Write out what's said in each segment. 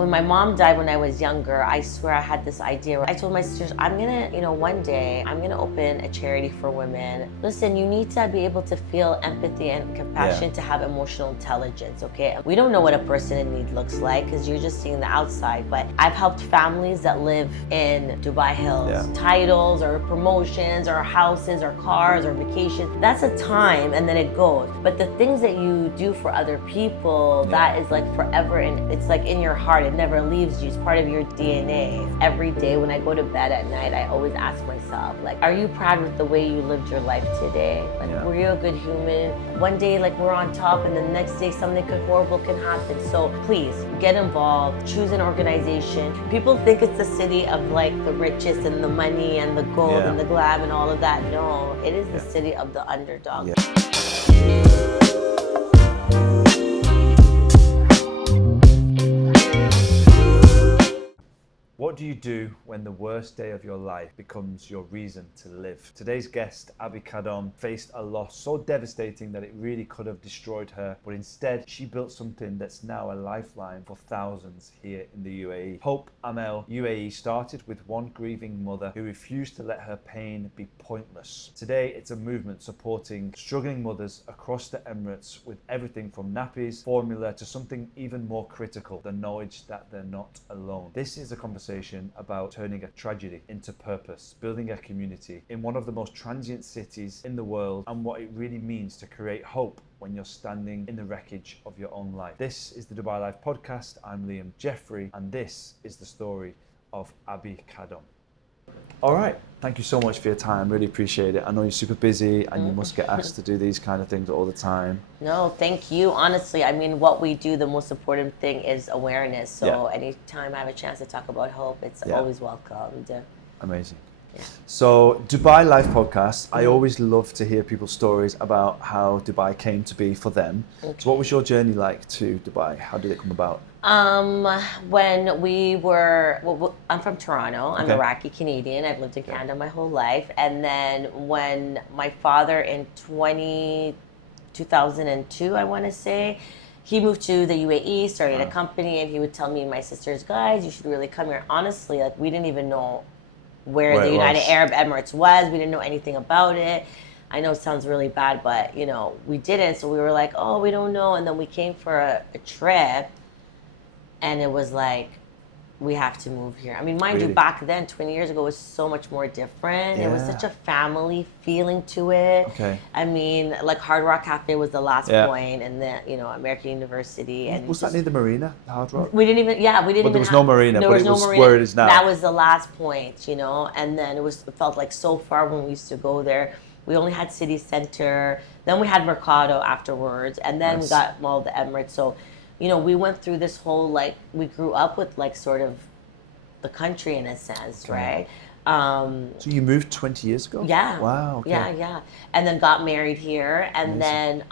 When my mom died when I was younger, I swear I had this idea. I told my sisters, I'm gonna, one day I'm gonna open a charity for women. Listen, you need to be able to feel empathy and compassion to have emotional intelligence, okay? We don't know what a person in need looks like because you're just seeing the outside, but I've helped families that live in Dubai Hills. Titles or promotions or houses or cars or vacations. That's a time and then it goes. But the things that you do for other people, that is like forever, and it's like in your heart. It never leaves you. It's part of your DNA. Every day when I go to bed at night, I always ask myself, like, are you proud with the way you lived your life today? Like, were you a good human? One day, like, we're on top, and the next day something horrible can happen. So please get involved. Choose an organization. People think it's the city of like the richest and the money and the gold and the glam and all of that. No, it is the city of the underdog. What do you do when the worst day of your life becomes your reason to live? Today's guest, Abbie Kadom, faced a loss so devastating that it really could have destroyed her, but instead she built something that's now a lifeline for thousands here in the UAE. Hope-Amel UAE started with one grieving mother who refused to let her pain be pointless. Today it's a movement supporting struggling mothers across the Emirates with everything from nappies, formula to something even more critical, the knowledge that they're not alone. This is a conversation about turning a tragedy into purpose, building a community in one of the most transient cities in the world, and what it really means to create hope when you're standing in the wreckage of your own life. This is the Dubai Life podcast. I'm Liam Jeffrey, and this is the story of Abbie Kadom. All right, thank you so much for your time. Really appreciate it. I know you're super busy and you must get asked to do these kind of things all the time. No, thank you. Honestly, I mean, what we do, the most important thing is awareness. So anytime I have a chance to talk about hope, it's always welcomed. Amazing. So Dubai Life podcast, I always love to hear people's stories about how Dubai came to be for them. So what was your journey like to Dubai? How did it come about? When we were, I'm from Toronto. I'm Iraqi Canadian. I've lived in Canada my whole life. And then when my father in 2002, I want to say, he moved to the UAE, started a company, and he would tell me and my sisters, guys, you should really come here. Honestly, like, we didn't even know where the United Arab Emirates was. We didn't know anything about it. I know it sounds really bad, but, we didn't. So we were like, oh, we don't know. And then we came for a trip, and it was like, we have to move here. I mean, mind you, back then, 20 years ago, it was so much more different. There was such a family feeling to it. I mean, like Hard Rock Cafe was the last point, and then, American University. And was that near the marina, the Hard Rock? We didn't even, But there was no marina, but it was where it is now. That was the last point, and then it felt like so far when we used to go there. We only had city center, then we had Mercado afterwards, and then we got Mall of the Emirates. So, we went through this whole, like, we grew up with, like, sort of the country in a sense, right? So you moved 20 years ago? Yeah. Wow. Okay. Yeah. And then got married here, and then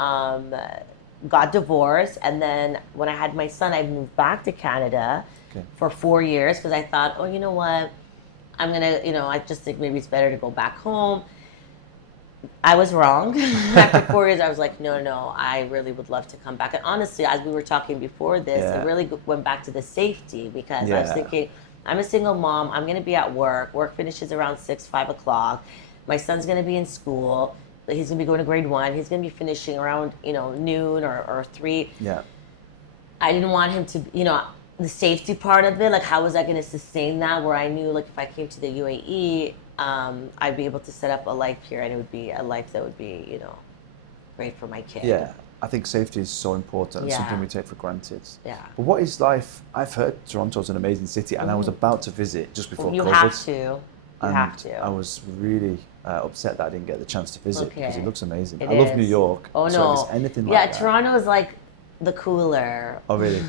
got divorced. And then when I had my son, I moved back to Canada for 4 years because I thought, oh, you know what? I'm going to, I just think maybe it's better to go back home. I was wrong. After 4 years, I was like, no, I really would love to come back. And honestly, as we were talking before this, it really went back to the safety because I was thinking, I'm a single mom. I'm going to be at work. Work finishes around 5 o'clock. My son's going to be in school. He's going to be going to grade 1. He's going to be finishing around, noon or 3. Yeah. I didn't want him to, the safety part of it, like how was I going to sustain that where I knew like if I came to the UAE, I'd be able to set up a life here and it would be a life that would be, great for my kid. Yeah, I think safety is so important. It's something we take for granted. Yeah. But what is life? I've heard Toronto's an amazing city and I was about to visit just before you COVID. Have to. You have to. I was really upset that I didn't get the chance to visit because it looks amazing. I is. love New York. Oh, so no. if it's anything like that. Yeah, Toronto is like the cooler. Oh, really?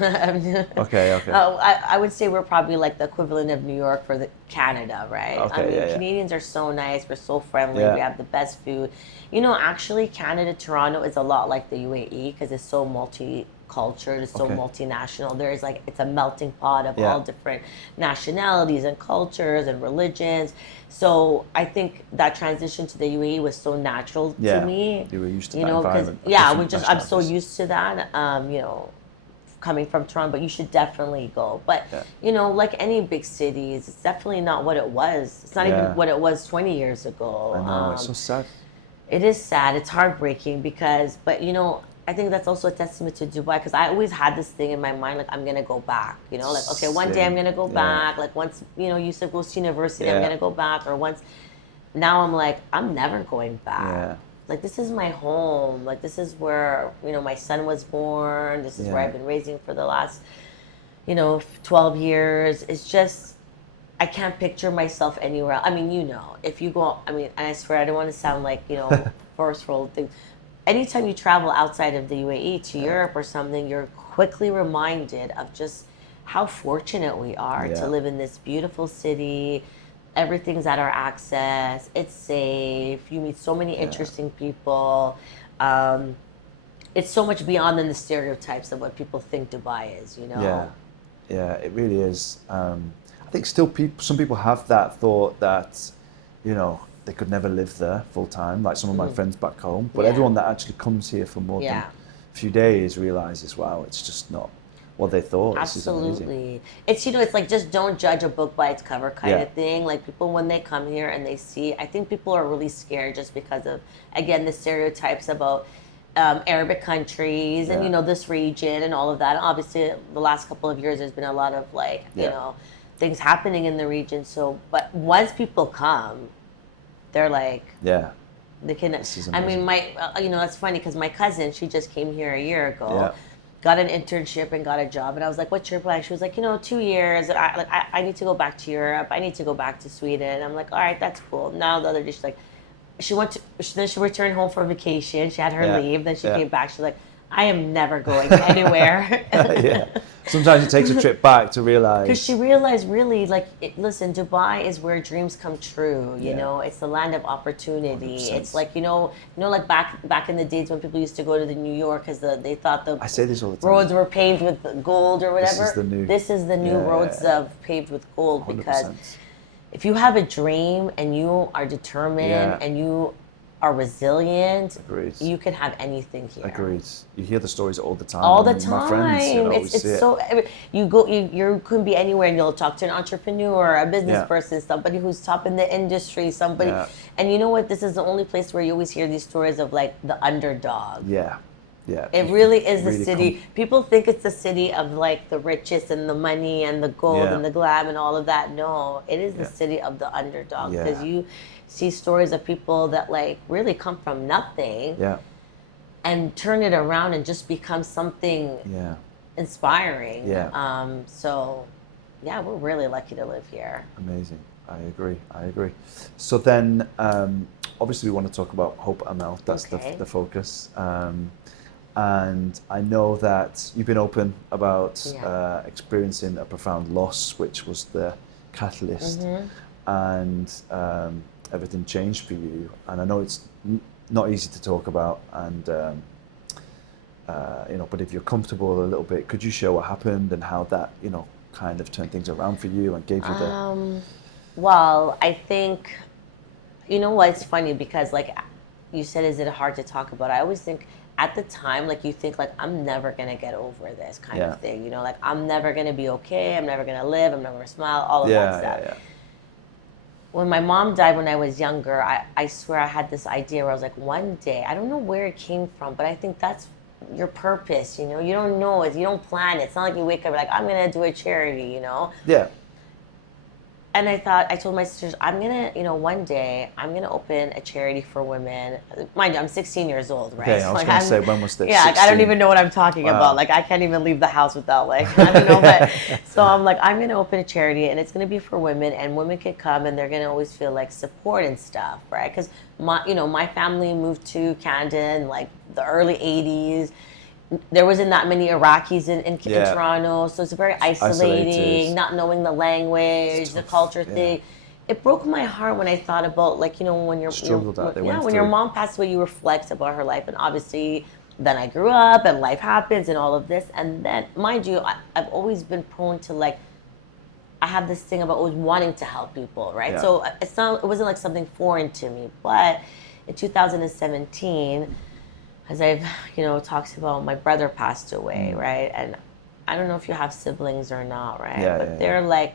Okay. I would say we're probably like the equivalent of New York for Canada, right? Okay, I mean, Canadians are so nice. We're so friendly. We have the best food. Actually, Canada, Toronto is a lot like the UAE because it's so multicultural. It's so multinational. There's like, it's a melting pot of all different nationalities and cultures and religions. So I think that transition to the UAE was so natural to me. You were used to that environment. I'm so used to that. coming from Toronto, but you should definitely go. But you know, like any big cities, it's definitely not what it was. It's not even what it was 20 years ago. I know, it's so sad. It is sad. It's heartbreaking because, but you know, I think that's also a testament to Dubai because I always had this thing in my mind, like I'm gonna go back. You know, like okay, one day I'm gonna go back. Like once you know Yusuf goes to university, I'm gonna go back. Or once, now I'm like I'm never going back. Yeah. Like this is my home. Like this is where you know my son was born. This is where I've been raising for the last, you know, 12 years. It's just I can't picture myself anywhere else. I mean, you know, if you go, I mean, and I swear I don't want to sound like you know first world thing. Anytime you travel outside of the UAE to Europe or something, you're quickly reminded of just how fortunate we are to live in this beautiful city. Everything's at our access. It's safe. You meet so many interesting people. It's so much beyond than the stereotypes of what people think Dubai is, you know? Yeah, it really is. I think still some people have that thought that, you know, they could never live there full time, like some of my friends back home. But everyone that actually comes here for more than a few days realizes, wow, it's just not what they thought. Absolutely. It's, you know, it's like just don't judge a book by its cover kind of thing. Like people, when they come here and they see, I think people are really scared just because of, again, the stereotypes about Arabic countries and, you know, this region and all of that. Obviously, the last couple of years, there's been a lot of like, you know, things happening in the region. So, but once people come, they're like, they can. I mean, my, you know, it's funny because my cousin, she just came here a year ago, got an internship and got a job, and I was like, "What's your plan?" She was like, "You know, 2 years. I need to go back to Europe. I need to go back to Sweden." I'm like, "All right, that's cool." Now the other day, she's like, then she returned home for vacation. She had her leave. Then she came back. She's like, I am never going anywhere. Sometimes it takes a trip back to realize. Because she realized really, like, listen, Dubai is where dreams come true. You know, it's the land of opportunity. 100%. It's like, you know, like back in the days when people used to go to New York because they thought I say this all the time. Roads were paved with gold or whatever. This is the new roads paved with gold 100%. Because if you have a dream and you are determined and you are resilient, you can have anything here. Agreed. You hear the stories all the time. All the time. My friends, you know, it's so, you can be anywhere and you'll talk to an entrepreneur, a business person, somebody who's top in the industry, somebody. And you know what? This is the only place where you always hear these stories of like the underdog. It really is the city. People think it's the city of like the richest and the money and the gold and the glam and all of that. No, it is the city of the underdog because you see stories of people that like really come from nothing and turn it around and just become something inspiring. So we're really lucky to live here. Amazing. I agree. So then obviously we want to talk about Hope-Amel. That's the focus. And I know that you've been open about experiencing a profound loss, which was the catalyst, and everything changed for you. And I know it's not easy to talk about, and you know, but if you're comfortable a little bit, could you share what happened and how that, you know, kind of turned things around for you and gave you the? Well, I think, you know what? It's funny because, like you said, is it hard to talk about? I always think. At the time, like you think like, I'm never going to get over this kind of thing, you know, like I'm never going to be okay. I'm never going to live. I'm never going to smile, all of that stuff. When my mom died when I was younger, I swear I had this idea where I was like, one day, I don't know where it came from, but I think that's your purpose, you know, you don't know it, you don't plan it. It's not like you wake up like, I'm going to do a charity, you know? And I told my sisters, I'm going to, you know, one day, I'm going to open a charity for women. Mind you, I'm 16 years old, right? Okay, I was going to say, when was this? Yeah, like, I don't even know what I'm talking about. Like, I can't even leave the house without, like, I don't know. But so I'm like, I'm going to open a charity, and it's going to be for women, and women can come, and they're going to always feel, like, support and stuff, right? Because, my family moved to Canada in, like, the early 80s. There wasn't that many Iraqis in Toronto, so it's very isolating, not knowing the language, the culture thing. It broke my heart when I thought about, like, you know, when your mom passed away, you reflect about her life, and obviously then I grew up and life happens and all of this, and then, mind you, I've always been prone to, like, I have this thing about always wanting to help people, right? So it wasn't like something foreign to me, but in 2017, as I've, you know, talked about, my brother passed away, right? And I don't know if you have siblings or not, right? Yeah, But yeah, they're yeah. like,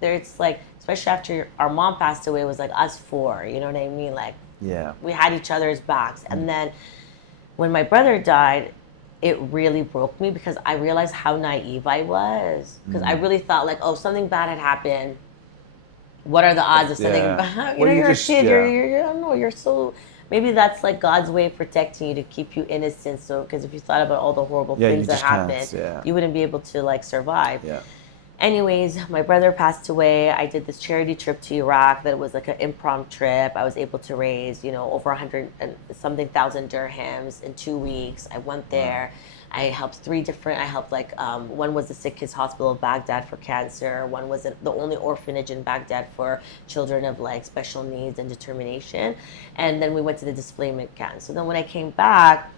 it's like, especially after our mom passed away, it was like us four, you know what I mean? Like, Yeah. we had each other's backs. And then when my brother died, it really broke me because I realized how naive I was. Because I really thought like, oh, something bad had happened. What are the odds of something Yeah. bad? You Well, know, you you're a just, kid. yeah. I don't know. You're so. Maybe that's like God's way of protecting you to keep you innocent. So, because if you thought about all the horrible Yeah, you things that just can't. happened, Yeah. you wouldn't be able to like survive. Yeah. Anyways, my brother passed away. I did this charity trip to Iraq that was like an impromptu trip. I was able to raise, over 100 and something thousand dirhams in 2 weeks. I went there. I helped I helped like, one was the Sick Kids Hospital of Baghdad for cancer. One was the only orphanage in Baghdad for children of like special needs and determination. And then we went to the displacement camp. So then when I came back,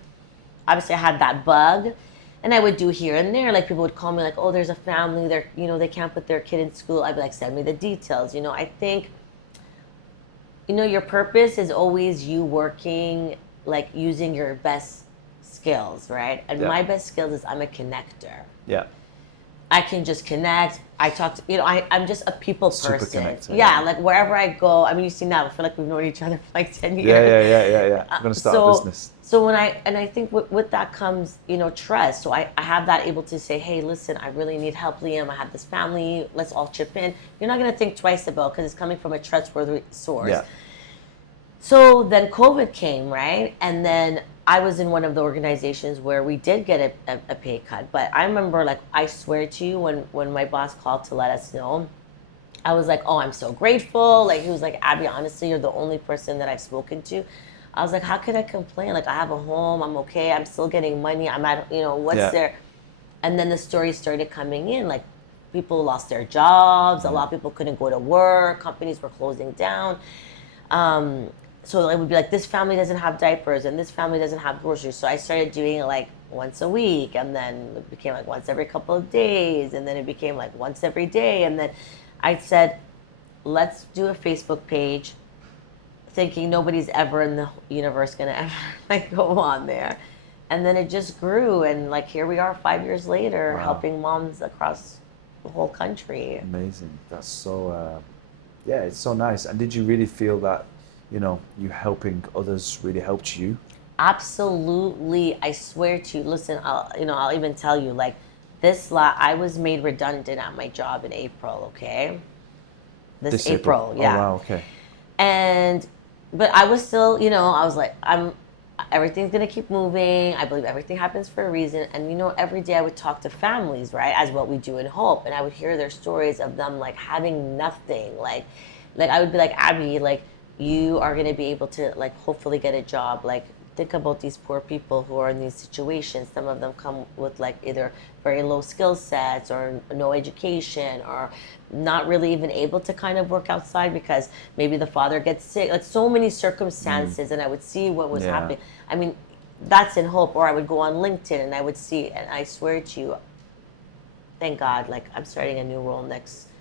obviously I had that bug. And I would do here and there, like people would call me like, oh, there's a family, they can't put their kid in school. I'd be like, send me the details. I think, your purpose is always you working, like using your best skills, right? And my best skills is I'm a connector. Yeah. I can just connect. I talk to, I'm just a people person. Super connected. Yeah, like wherever I go, I mean, you see now, I feel like we've known each other for like 10 years. Yeah. We're going to start a business. So I think with that comes, trust. So I have that able to say, hey, listen, I really need help, Liam. I have this family. Let's all chip in. You're not going to think twice about it because it's coming from a trustworthy source. Yeah. So then COVID came, right? And then I was in one of the organizations where we did get a pay cut. But I remember, like, I swear to you, when my boss called to let us know, I was like, oh, I'm so grateful. Like, he was like, Abbie, honestly, you're the only person that I've spoken to. I was like, how could I complain? Like, I have a home. I'm okay. I'm still getting money. I'm at, what's there? And then the stories started coming in. Like, people lost their jobs. A lot of people couldn't go to work. Companies were closing down. So it would be like, this family doesn't have diapers and this family doesn't have groceries. So I started doing it like once a week, and then it became like once every couple of days, and then it became like once every day. And then I said, let's do a Facebook page, thinking nobody's ever in the universe gonna ever like go on there. And then it just grew, and like here we are 5 years later, helping moms across the whole country. Amazing. That's so, it's so nice. And did you really feel that, you helping others really helped you? Absolutely. I swear to you. Listen, I'll even tell you, like, I was made redundant at my job in April, okay? This April, yeah. Oh, wow, okay. But I was still, I was like, everything's gonna keep moving. I believe everything happens for a reason. And every day I would talk to families, right, as what we do in Hope, and I would hear their stories of them like having nothing. Like I would be like, Abbie, like, you are gonna be able to like hopefully get a job. Like, think about these poor people who are in these situations. Some of them come with like either very low skill sets or no education, or not really even able to kind of work outside because maybe the father gets sick. Like, so many circumstances. And I would see what was happening. I mean, that's in Hope. Or I would go on LinkedIn and I would see, and I swear to you, thank God, like, I'm starting a new role in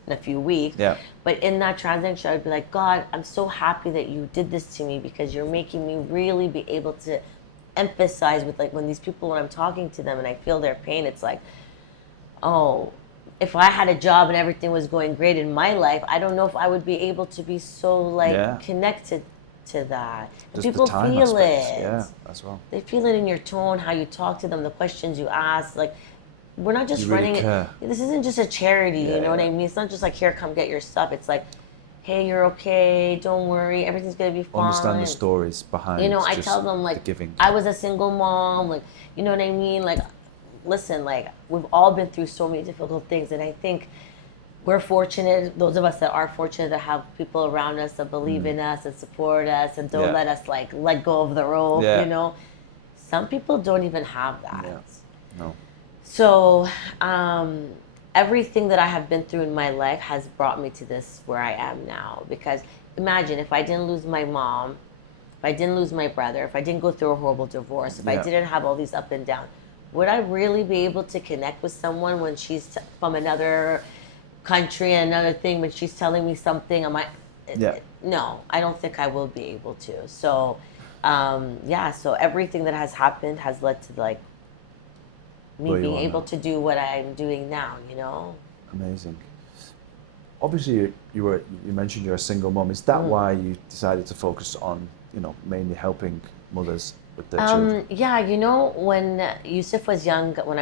a few weeks. Yeah. But in that transaction, I would be like, God, I'm so happy that you did this to me, because you're making me really be able to emphasize with, like, when these people, when I'm talking to them and I feel their pain, it's like, oh, if I had a job and everything was going great in my life, I don't know if I would be able to be so like connected to that. And Just people the time feel aspect. it. Yeah, as well. They feel it in your tone, how you talk to them, the questions you ask. Like, we're not just You really running care. it. This isn't just a charity, you know what I mean? It's not just like, here, come get your stuff. It's like, hey, you're okay, don't worry, everything's gonna be fine. Understand the stories behind. I tell them, like, the giving. I was a single mom, like, you know what I mean? Like, listen, like, we've all been through so many difficult things, and I think we're fortunate, those of us that are fortunate, to have people around us that believe in us and support us and don't let us like let go of the rope. Some people don't even have that. No. So everything that I have been through in my life has brought me to this where I am now. Because imagine if I didn't lose my mom, if I didn't lose my brother, if I didn't go through a horrible divorce, if I didn't have all these up and down, would I really be able to connect with someone when she's from another country and another thing, when she's telling me something? No, I don't think I will be able to. So so everything that has happened has led to like me where you being are able now. to do what I'm doing now, you know? Amazing. Obviously, you mentioned you're a single mom. Is that why you decided to focus on, mainly helping mothers with their children? Yeah, you know, when Yusuf was young, when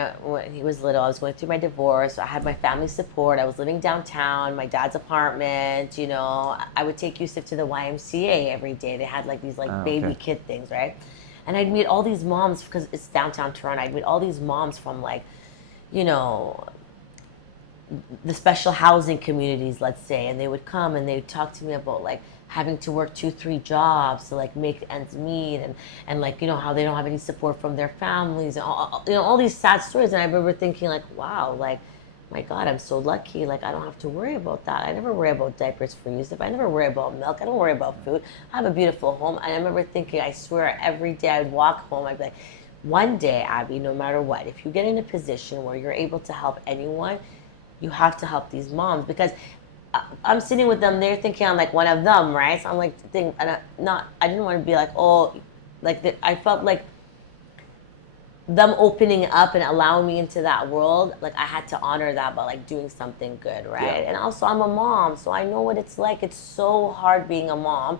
he was little, I was going through my divorce. I had my family support. I was living downtown, my dad's apartment. You know, I would take Yusuf to the YMCA every day. They had like these like baby Okay. kid things, right? And I'd meet all these moms because it's downtown Toronto. I'd meet all these moms from like, you know, the special housing communities, let's say, and they would come and they would talk to me about like having to work 2, 3 jobs to like make ends meet, and like, you know, how they don't have any support from their families, and all these sad stories. And I remember thinking like, wow, like, my God, I'm so lucky. Like, I don't have to worry about that. I never worry about diapers for Yusuf. I never worry about milk. I don't worry about food. I have a beautiful home. And I remember thinking, I swear, every day I'd walk home, I'd be like, one day, Abbie, no matter what, if you get in a position where you're able to help anyone, you have to help these moms, because I'm sitting with them. They're thinking I'm like one of them, right? So I'm like, I didn't want to be like, oh, like I felt like them opening up and allowing me into that world. Like I had to honor that by like doing something good, right? Yeah. And also I'm a mom, so I know what it's like. It's so hard being a mom.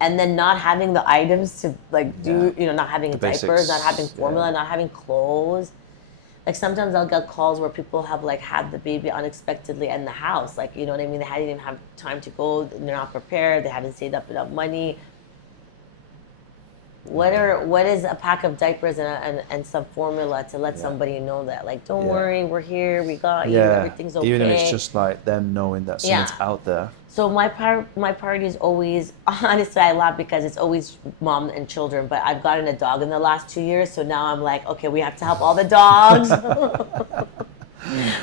And then not having the items to like do, not having The diapers, basics, not having formula, yeah. not having clothes. Like sometimes I'll get calls where people have like had the baby unexpectedly in the house. Like, you know what I mean? They hadn't even have time to go. They're not prepared. They haven't saved up enough money. What is a pack of diapers and some formula to let somebody know that, like, don't worry, we're here, we got you, everything's okay. Even if it's just like them knowing that someone's out there. So my priority is always, honestly, I laugh because it's always mom and children, but I've gotten a dog in the last 2 years, so now I'm like, okay, we have to help all the dogs.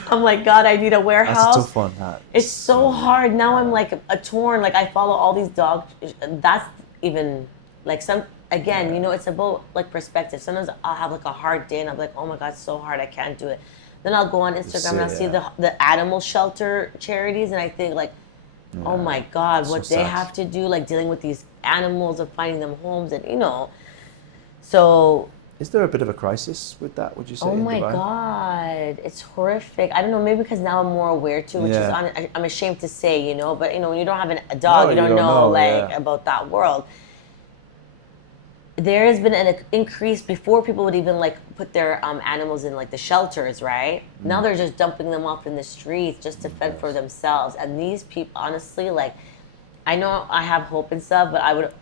I'm like, God, I need a warehouse. That's a tough one, that. It's so hard. Now I'm like a torn, like I follow all these dogs. That's even, like again, it's about like perspective. Sometimes I'll have like a hard day and I'm like, oh my God, it's so hard, I can't do it. Then I'll go on Instagram and I'll see the animal shelter charities, and I think like, oh my God, what they have to do, like dealing with these animals and finding them homes, and so. Is there a bit of a crisis with that, would you say? Oh in my Dubai? God, it's horrific. I don't know, maybe because now I'm more aware too, which is I'm ashamed to say, but when you don't have a dog, you don't know about that world. There has been an increase. Before, people would even like put their animals in like the shelters, right? Now they're just dumping them off in the streets just to fend for themselves. And these people, honestly, like, I know I have hope and stuff, but I would,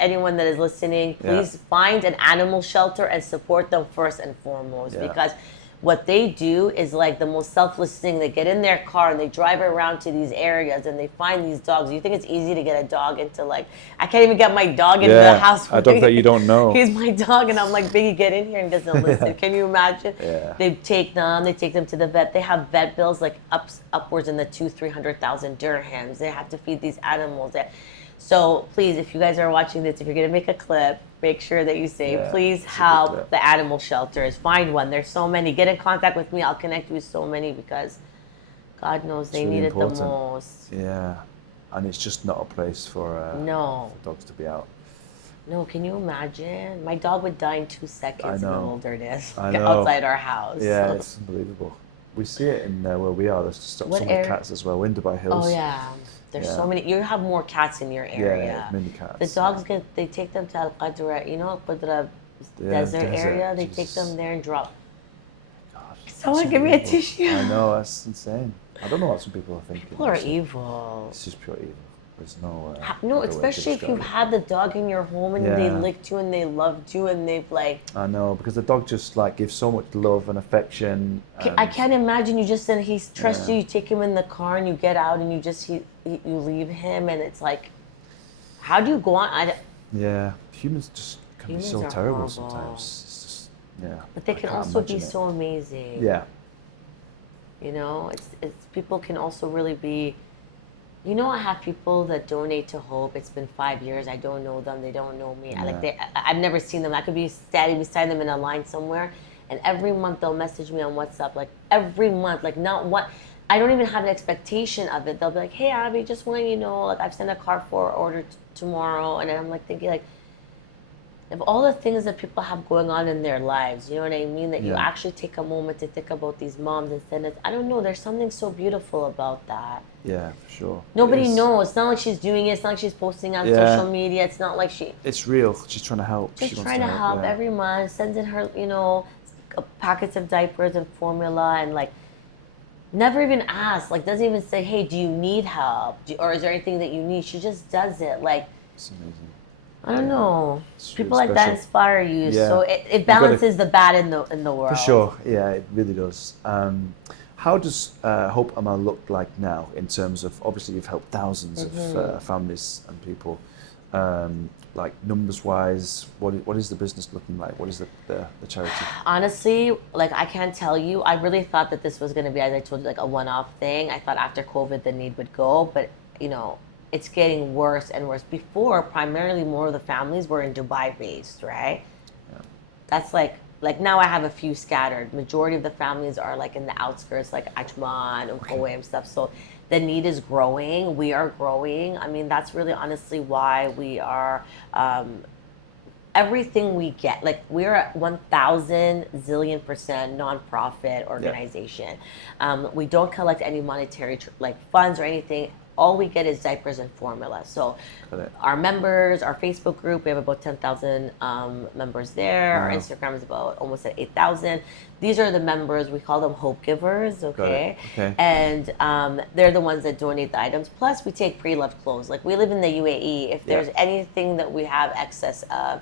anyone that is listening, please find an animal shelter and support them first and foremost, because what they do is like the most selfless thing. They get in their car and they drive around to these areas and they find these dogs. You think it's easy to get a dog into, like, I can't even get my dog into the house. I don't think you don't know. He's my dog, and I'm like, Biggie, get in here, and he doesn't listen. Can you imagine? Yeah. They take them to the vet. They have vet bills like upwards in the 200,000-300,000 dirhams. They have to feed these animals. So please, if you guys are watching this, if you're gonna make a clip, make sure that you say, please help the animal shelters. Find one. There's so many. Get in contact with me. I'll connect you with so many, because God knows they need it the most. Yeah, and it's just not a place for dogs to be out. No, can you imagine? My dog would die in 2 seconds in the wilderness outside our house. Yeah, it's unbelievable. We see it in where we are. There's just so many cats as well. In Dubai Hills. Oh yeah. There's so many. You have more cats in your area. Yeah, many cats. The dogs they take them to Al Qadra, Al Qadra desert area. They take them there and drop. Gosh, someone give me a tissue. I know, that's insane. I don't know what some people are thinking. People are evil. It's just pure evil. There's no. No, especially if you've had the dog in your home and they licked you and they loved you and they've like. I know, because the dog just like gives so much love and affection. I can't imagine you just said he trusts you. You take him in the car and you get out and you just you leave him, and it's like, how do you go on? Humans just can be so terrible horrible. Sometimes. It's just, but they can also be so amazing. Yeah. It's people can also really be. I have people that donate to Hope. It's been 5 years. I don't know them. They don't know me. I've never seen them. I could be standing beside them in a line somewhere, and every month they'll message me on WhatsApp. Like every month, like not what. I don't even have an expectation of it. They'll be like, "Hey, Abbie, just want you know, like I've sent a car for order tomorrow," and I'm like thinking, like, of all the things that people have going on in their lives, you know what I mean? That you Yeah. actually take a moment to think about these moms instead of, I don't know, there's something so beautiful about that. Yeah, for sure. Nobody It is. knows. It's not like she's doing it. It's not like she's posting on Yeah. social media. It's not like she It's real. She's trying to help. just She wants trying to help yeah. every month, sends in her, you know, packets of diapers and formula, and like never even asks, like doesn't even say, hey, do you need help? Or is there anything that you need? She just does it. Like, It's amazing. I don't know. It's People really like that special. inspire you. Yeah. So it gotta- balances the bad in the world. For sure. Yeah, it really does. How does Hope-Amel look like now in terms of, obviously you've helped thousands of families and people, like numbers wise, what is the business looking like? What is the charity? Honestly, like I can't tell you. I really thought that this was going to be, as I told you, like a one-off thing. I thought after COVID the need would go, but you know, it's getting worse and worse. Before, primarily more of the families were in Dubai based, right? Yeah. That's like now I have a few scattered. Majority of the families are like in the outskirts, like Ajman and Hope-Amel and stuff. So the need is growing. We are growing. I mean, that's really honestly why we are, everything we get, like we're a 1,000 zillion % nonprofit organization. We don't collect any monetary like funds or anything. All we get is diapers and formula. So our members, our Facebook group, we have about 10,000 members there. Wow. Our Instagram is about almost at 8,000. These are the members, we call them hope givers, okay? Okay. And they're the ones that donate the items. Plus we take pre-loved clothes. Like we live in the UAE. If there's anything that we have excess of,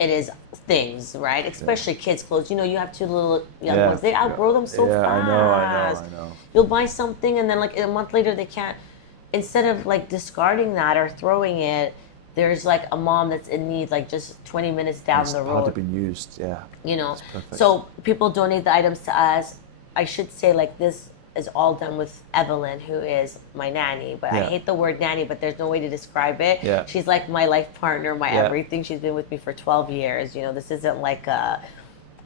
it is things, right? Especially kids' clothes. You know, you have two little young ones. They outgrow them so fast. I know. You'll buy something and then like a month later they can't. Instead of like discarding that or throwing it, there's like a mom that's in need, like just 20 minutes down the road. It's hardly been used, yeah. You know, It's perfect. so people donate the items to us. I should say like this is all done with Evelyn, who is my nanny, but I hate the word nanny, but there's no way to describe it. Yeah. She's like my life partner, my everything. She's been with me for 12 years. You know, this isn't like a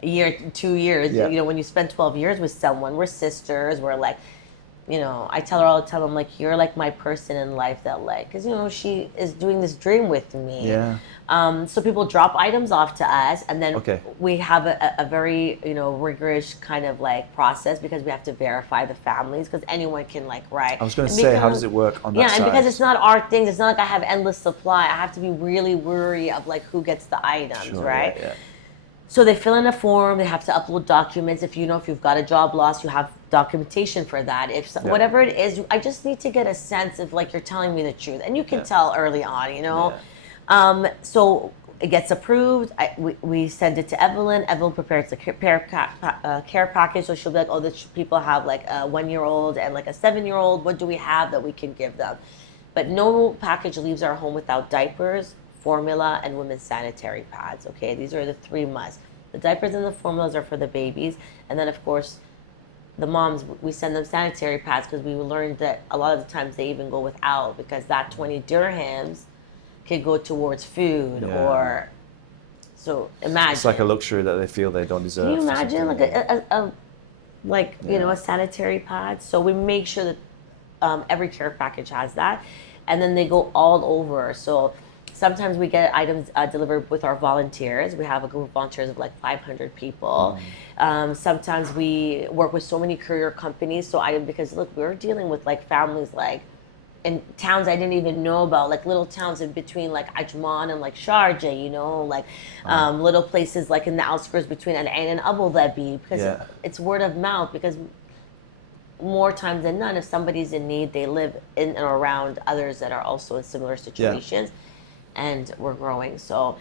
year, 2 years. Yeah. You know, when you spend 12 years with someone, we're sisters. We're like, you know, I tell her all the time, I'm like, you're like my person in life that like, because, you know, she is doing this dream with me. Yeah. So people drop items off to us, and then Okay. we have a very, you know, rigorous kind of like process because we have to verify the families because anyone can like write. I was going to say, how does it work on that side? Yeah, and because it's not our things, it's not like I have endless supply. I have to be really wary of like who gets the items, right? Yeah. So they fill in a form, they have to upload documents. If you've got a job loss, you have documentation for that. Whatever it is, I just need to get a sense of like you're telling me the truth. And you can tell early on, you know. Yeah. So it gets approved. We send it to Evelyn. Evelyn prepares the care package. So she'll be like, oh, the people have like a 1-year-old and like a 7-year-old. What do we have that we can give them? But no package leaves our home without diapers, formula, and women's sanitary pads, okay? These are the 3 musts. The diapers and the formulas are for the babies. And then, of course, the moms, we send them sanitary pads because we learned that a lot of the times they even go without because that 20 dirhams could go towards food or... So imagine. It's like a luxury that they feel they don't deserve. Can you imagine like a sanitary pad? So we make sure that every care package has that. And then they go all over. So sometimes we get items delivered with our volunteers. We have a group of volunteers of like 500 people. Sometimes we work with so many courier companies. So because look, we're dealing with like families like in towns I didn't even know about, like little towns in between like Ajman and like Sharjah, you know, like little places like in the outskirts between Al Ain and Abu Dhabi, because it's word of mouth. Because more times than none, if somebody's in need, they live in and around others that are also in similar situations. And we're growing. So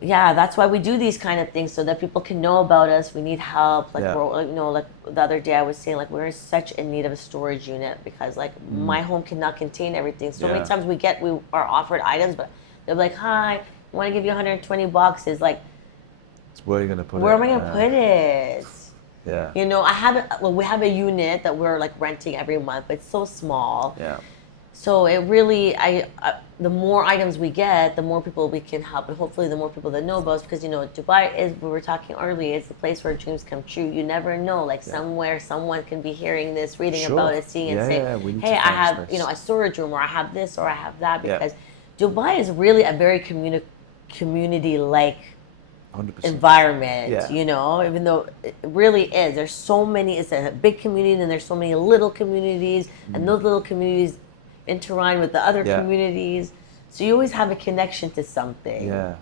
yeah, that's why we do these kind of things, so that people can know about us. We need help. Like we're, you know, like the other day I was saying, like we're such in need of a storage unit because like my home cannot contain everything. So many times we are offered items, but they're like, hi, I want to give you 120 boxes. Like, where are you gonna put where am I gonna put it? Yeah. You know, we have a unit that we're like renting every month, but it's so small. Yeah. So it really, the more items we get, the more people we can help, and hopefully the more people that know about us, because, you know, Dubai is, we were talking earlier, it's the place where dreams come true. You never know, like somewhere someone can be hearing this, reading about it, seeing it, saying, hey, I have, you know, a storage room, or I have this, or I have that, because Dubai is really a very community-like 100%. environment, Yeah. you know, even though it really is. There's so many, it's a big community and there's so many little communities and those little communities intertwine with the other communities. So you always have a connection to something. Yeah.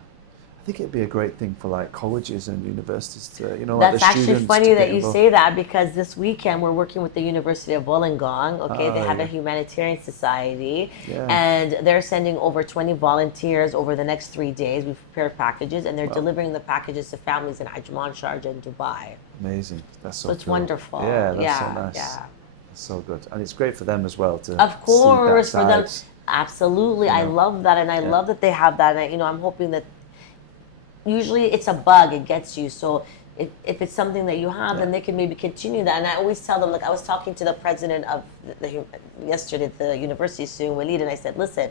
I think it'd be a great thing for like colleges and universities to, you know, like That's the actually students funny to that get you involved. say that, because this weekend we're working with the University of Wollongong. Okay, they have yeah. a humanitarian society, Yeah. and they're sending over 20 volunteers over the next 3 days. We've prepared packages, and they're delivering the packages to families in Ajman, Sharjah, and Dubai. Amazing. That's so So it's cool. wonderful. Yeah, that's so Yeah, nice. yeah. That's so good. And it's great for them as well to Of course, see for that them. side. Absolutely. I know. love that, and I love that they have that. And, I'm hoping that usually it's a bug, it gets you. So if it's something that you have, then they can maybe continue that. And I always tell them, like, I was talking to the president of yesterday at the university, Soon Walid, and I said, listen,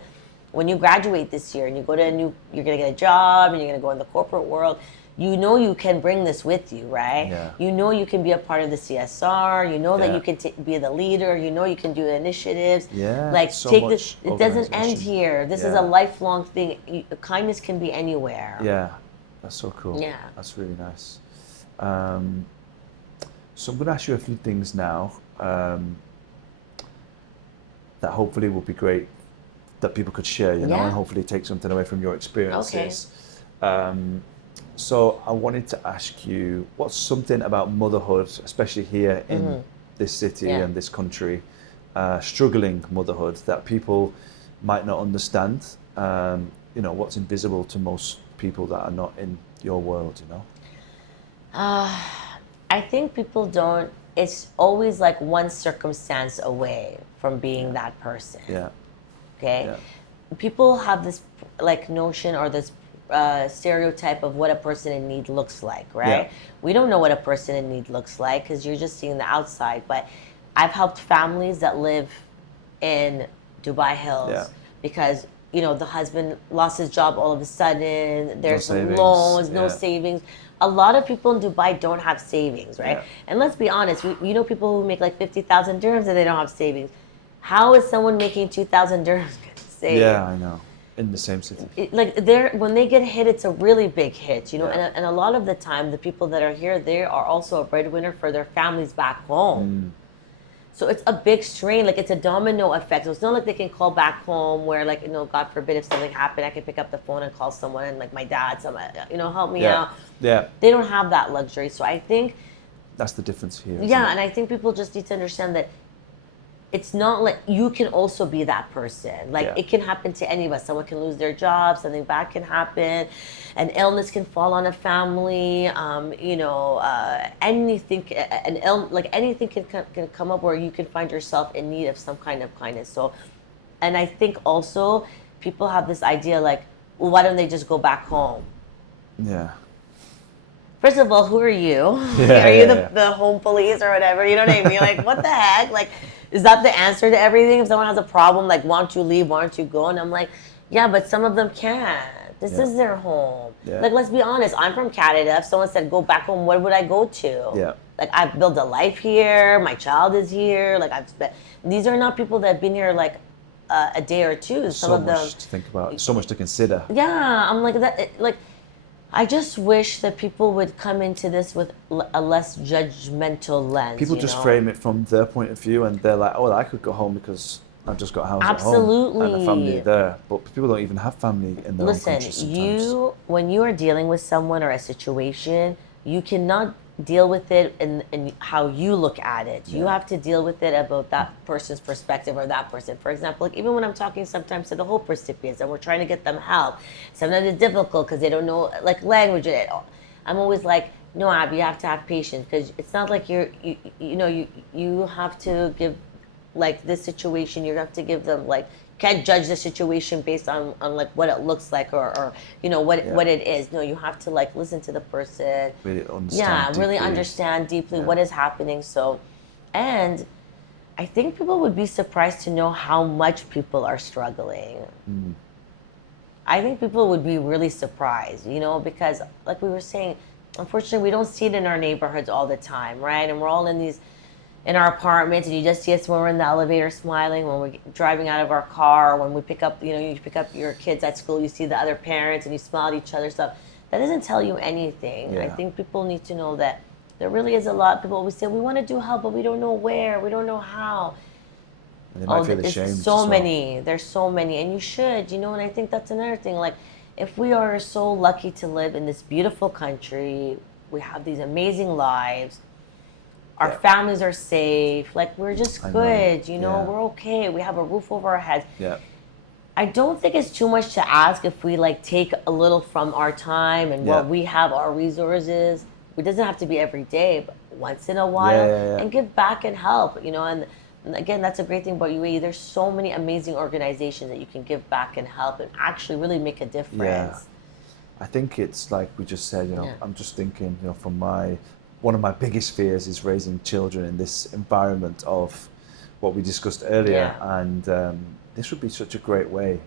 when you graduate this year and you go to you're going to get a job and you're going to go in the corporate world, you can bring this with you, right? Yeah. You can be a part of the CSR. That Yeah. you can be the leader. You can do initiatives. Yeah, Like, so take much this. It doesn't end organisation. here. This is Yeah. a lifelong thing. Kindness can be anywhere. Yeah, that's so cool. Yeah. That's really nice. So I'm going to ask you a few things now that hopefully will be great that people could share, you know, Yeah. and hopefully take something away from your experiences. So I wanted to ask you, what's something about motherhood, especially here in this city and this country, struggling motherhood, that people might not understand? What's invisible to most people that are not in your world, you know? I think people don't. It's always like one circumstance away from being that person. Yeah. Okay. Yeah. People have this like notion or this stereotype of what a person in need looks like, right? Yeah. We don't know what a person in need looks like because you're just seeing the outside. But I've helped families that live in Dubai Hills because the husband lost his job all of a sudden. There's savings. loans, no Yeah. savings. A lot of people in Dubai don't have savings, right? Yeah. And let's be honest, you know people who make like 50,000 dirhams and they don't have savings. How is someone making 2,000 dirhams going to save? Yeah, I know. In the same city. When they get hit, it's a really big hit, Yeah. and a lot of the time, the people that are here, they are also a breadwinner for their families back home. So it's a big strain, like it's a domino effect. So it's not like they can call back home where, like, God forbid if something happened, I can pick up the phone and call someone and like my dad, someone, help me out. Yeah. They don't have that luxury. So I think, That's the difference here. isn't yeah, it? and I think people just need to understand that it's not like you can also be that person. Like Yeah. it can happen to any of us. Someone can lose their job, something bad can happen, an illness can fall on a family. Anything, anything can come up where you can find yourself in need of some kind of kindness. So, and I think also people have this idea like, well, why don't they just go back home? Yeah. First of all, who are you? Yeah, Are you yeah. the home police or whatever? You know what I mean? Like, what the heck? Like, is that the answer to everything? If someone has a problem, like, why don't you leave? Why don't you go? And I'm like, yeah, but some of them can't. This is their home. Yeah. Like, let's be honest. I'm from Canada. If someone said, go back home, where would I go to? Yeah. Like, I've built a life here. My child is here. Like, these are not people that have been here, like, a day or two. Some So of them. much to think about. So much to consider. Yeah, I'm like that. I just wish that people would come into this with a less judgmental lens. People just frame it from their point of view, and they're like, "Oh, well, I could go home because I've just got a house at home and a family there." But people don't even have family in their own country sometimes. When you are dealing with someone or a situation, you cannot deal with it in how you look at it. You have to deal with it about that person's perspective or that person. For example, like even when I'm talking sometimes to the Hope recipients and we're trying to get them help, sometimes it's difficult because they don't know like language. I'm always like, no, Abby, you have to have patience because it's not like you have to give like this situation. You have to give them like. Can't judge the situation based on like what it looks like or what it is. No, you have to like listen to the person. Really understand. Yeah, really deeply. understand deeply what is happening. So, and I think people would be surprised to know how much people are struggling. I think people would be really surprised, because like we were saying, unfortunately we don't see it in our neighborhoods all the time, right? And we're all in these in our apartments, and you just see us when we're in the elevator smiling, when we're driving out of our car, when we pick up, you pick up your kids at school, you see the other parents and you smile at each other, stuff. That doesn't tell you anything. Yeah. I think people need to know that there really is a lot. People always say, we want to do help, but we don't know where, we don't know how. And they might feel ashamed. There's so many. There's so many. And you should, and I think that's another thing. Like, if we are so lucky to live in this beautiful country, we have these amazing lives, our families are safe, like, we're just good, we're okay, we have a roof over our heads. Yeah. I don't think it's too much to ask if we, like, take a little from our time and what we have, our resources. It doesn't have to be every day, but once in a while, and give back and help, and again, that's a great thing about UAE. There's so many amazing organizations that you can give back and help and actually really make a difference. Yeah. I think it's like we just said, I'm just thinking, from one of my biggest fears is raising children in this environment of what we discussed earlier. Yeah. And this would be such a great way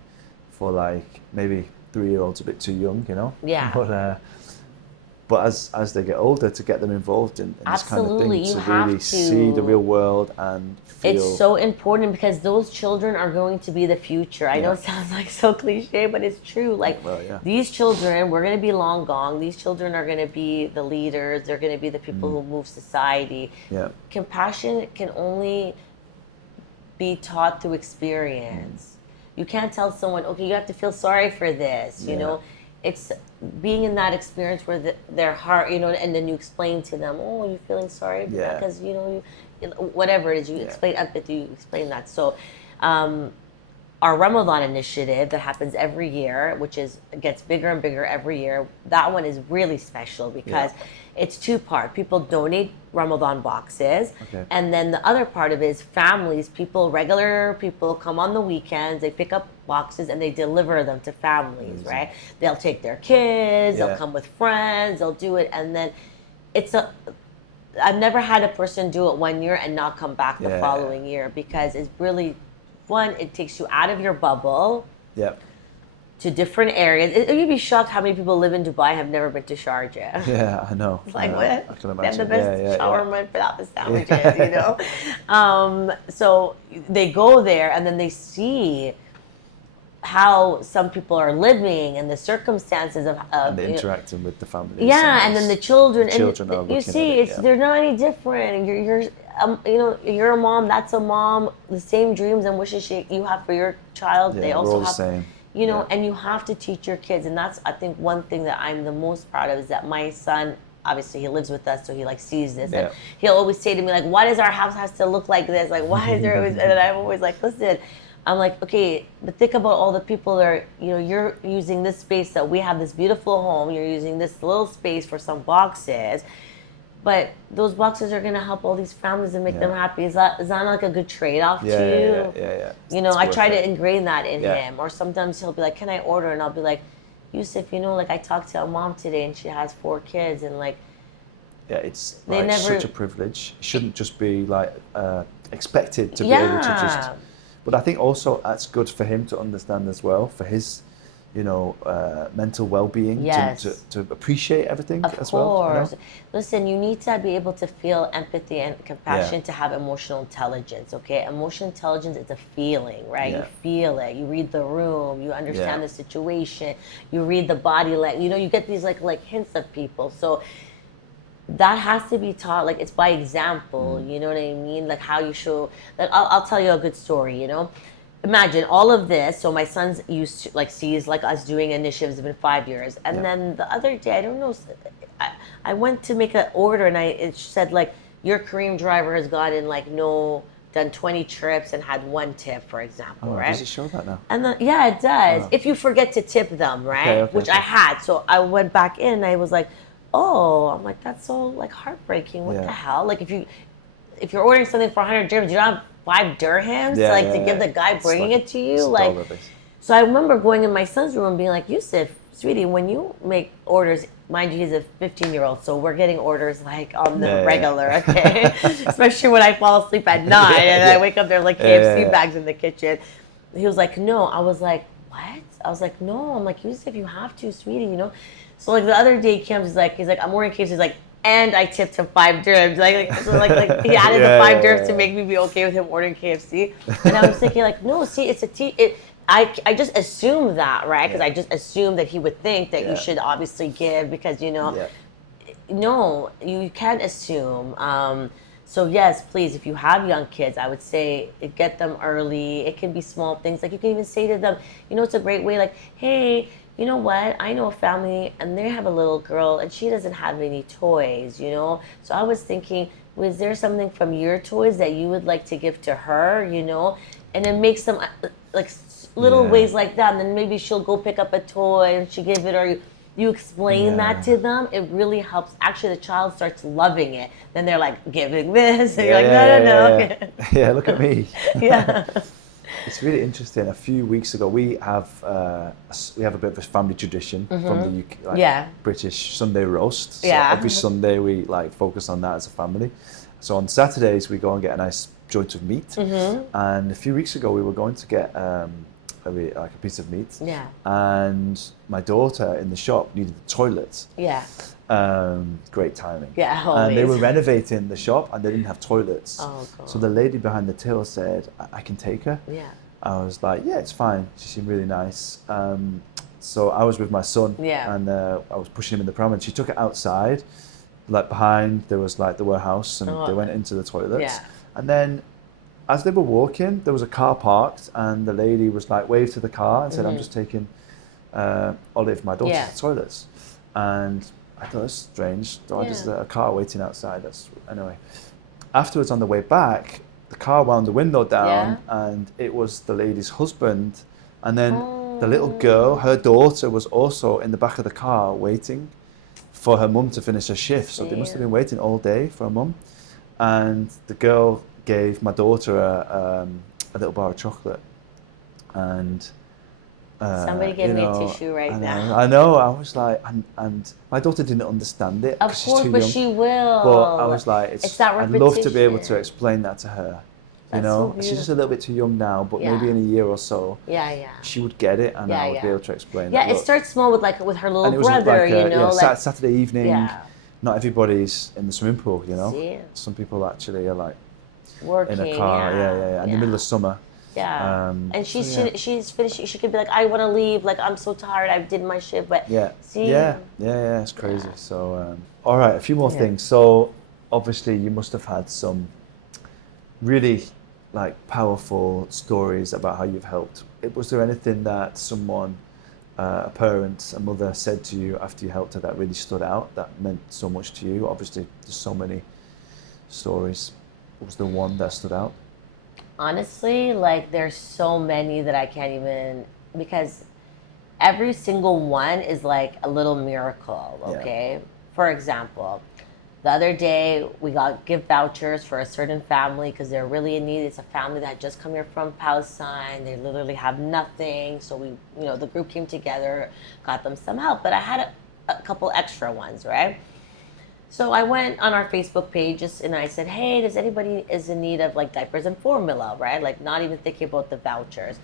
for, like, maybe 3-year-olds a bit too young, Yeah. But as they get older, to get them involved in this kind of thing, You to have really to see the real world and feel. It's so important because those children are going to be the future. I know it sounds like so cliche, but it's true. Like, these children, we're going to be long gone. These children are going to be the leaders. They're going to be the people who move society. Yeah. Compassion can only be taught through experience. You can't tell someone, okay, you have to feel sorry for this, It's being in that experience where their heart, and then you explain to them, oh, you're feeling sorry because, whatever it is, you explain empathy, you explain that. So our Ramadan initiative that happens every year, which gets bigger and bigger every year, that one is really special because it's two-part. People donate Ramadan boxes, and then the other part of it is families, regular people come on the weekends, they pick up boxes and they deliver them to families, right? They'll take their kids, they'll come with friends, they'll do it, and then I've never had a person do it one year and not come back the following year because it's really, one, it takes you out of your bubble to different areas. You'd be shocked how many people live in Dubai and have never been to Sharjah. Yeah, I know. It's like, what? I can imagine. They have the best shawarma without the sandwiches, So they go there and then they see how some people are living and the circumstances of and interacting with the families. Yeah, and then the children. And you see, they're not any different. You're a mom. That's a mom. The same dreams and wishes you have for your child. They also have. Same. And you have to teach your kids, and that's, I think, one thing that I'm the most proud of is that my son, obviously he lives with us, so he, like, sees this, and he'll always say to me, like, why does our house has to look like this? Like, why is there always? And I'm always like, listen. I'm like, okay, but think about all the people that are, you're using this space that we have, this beautiful home. You're using this little space for some boxes, but those boxes are going to help all these families and make them happy. Is that like a good trade-off to you? Yeah. I try to ingrain that in him. Or sometimes he'll be like, can I order? And I'll be like, Yusuf, like, I talked to a mom today and she has 4 kids and, like, it's like such a privilege. It shouldn't just be, like, expected to be able to just... But I think also that's good for him to understand as well, for his, mental well-being, to appreciate everything as well. Of course. Listen, you need to be able to feel empathy and compassion to have emotional intelligence, okay? Emotional intelligence is a feeling, right? You feel it. You read the room. You understand the situation. You read the body language. You get these, like hints of people. So that has to be taught, like, it's by example, you know what I mean? Like, how you show, like, I'll tell you a good story, Imagine all of this. So my son's used to, like, sees, like, us doing initiatives. It's been 5 years. And then the other day, I don't know, I went to make an order and it said, like, your Kareem driver has gotten, like, done 20 trips and had 1 tip, for example, right? Does it show that now? And it does. Oh. If you forget to tip them, right? Which I had. So I went back in and I was like, oh, I'm like, that's so, like, heartbreaking. What the hell? Like, if you're ordering something for 100 dirhams, you don't have 5 dirhams to give the guy bringing it to you. Like, so I remember going in my son's room and being like, Yusuf, sweetie, when you make orders, mind you, he's a 15-year-old, so we're getting orders, like, on the regular, okay? Especially when I fall asleep at 9 and I wake up, there's, like, KFC bags in the kitchen. He was like, no. I was like, what? I was like, no. I'm like, Yusuf, you have to, sweetie, So, like, the other day he comes, he's like, I'm ordering KFC. He's like, And I tipped him 5 dirhams. Like he added the 5 dirhams to make me be okay with him ordering KFC. And I was thinking like, no, see, it's a I just assumed that, right? Because I just assumed that he would think that you should obviously give because, you know, no, you can't assume. So yes, please, if you have young kids, I would say get them early. It can be small things. Like you can even say to them, you know, it's a great way like, hey, you know what? I know a family and they have a little girl and she doesn't have any toys, you know? So I was thinking, was there something from your toys that you would like to give to her, you know? And it makes them like little ways like that. And then maybe she'll go pick up a toy and she give it, or you explain that to them. It really helps. Actually, the child starts loving it. Then they're like giving this and you're like, no. Yeah, look at me. Yeah. It's really interesting. A few weeks ago, we have a bit of a family tradition from the UK, like British Sunday roast. So every Sunday we like focus on that as a family. So on Saturdays we go and get a nice joint of meat. And a few weeks ago we were going to get a piece of meat. Yeah. And my daughter in the shop needed the toilet. Yeah. Great timing. Yeah, always. And they were renovating the shop and they didn't have toilets. Oh, God. So the lady behind the till said, I can take her. Yeah. I was like, yeah, it's fine. She seemed really nice. So I was with my son and I was pushing him in the pram and she took it outside, like behind there was like the warehouse and they went into the toilets. Yeah. And then as they were walking, there was a car parked and the lady was like, waved to the car and said, I'm just taking Olive, my daughter, to the toilets. And I thought, that's strange. There's a car waiting outside. Anyway. Afterwards, on the way back, the car wound the window down and it was the lady's husband. And then the little girl, her daughter, was also in the back of the car waiting for her mum to finish her shift. So they must have been waiting all day for her mum. And the girl gave my daughter a little bar of chocolate. And somebody give me a tissue right now. I know. I was like, and my daughter didn't understand it. Of course, but young. She will. But I was like, it's that I'd love to be able to explain that to her. You know, she's just a little bit too young now, but maybe in a year or so, she would get it, and I would be able to explain. Yeah, it starts small with her little brother. You know, Saturday evening. Yeah. Not everybody's in the swimming pool. You know, some people actually are like working in a car. In the middle of summer. Yeah, and she's finished. She could be like, I want to leave. Like, I'm so tired. I did my shift, but it's crazy. So, all right, a few more things. So, obviously, you must have had some really like powerful stories about how you've helped. Was there anything that someone, a parent, a mother, said to you after you helped her that really stood out, that meant so much to you? Obviously, there's so many stories. What was the one that stood out? Honestly, like there's so many that I can't even, because every single one is like a little miracle, okay? For example, the other day we got gift vouchers for a certain family because they're really in need. It's a family that had just come here from Palestine. They literally have nothing. So we, the group came together, got them some help. But I had a couple extra ones, right? So I went on our Facebook page and I said, hey, does anybody is in need of like diapers and formula, right? Like not even thinking about the vouchers.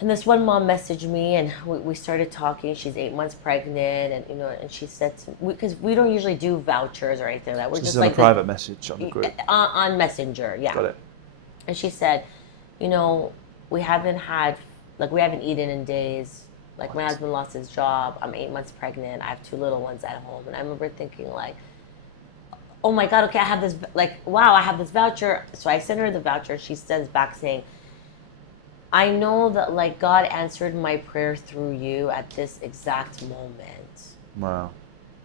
And this one mom messaged me and we started talking. She's 8 months pregnant and, and she said, because we don't usually do vouchers or anything like that. We're just like a private message on the group. On Messenger, yeah. Got it. And she said, we haven't eaten in days. Like my husband lost his job. I'm 8 months pregnant. I have 2 little ones at home. And I remember thinking like, oh my God, okay, I have this, I have this voucher. So I sent her the voucher. She sends back saying, I know that like God answered my prayer through you at this exact moment. Wow.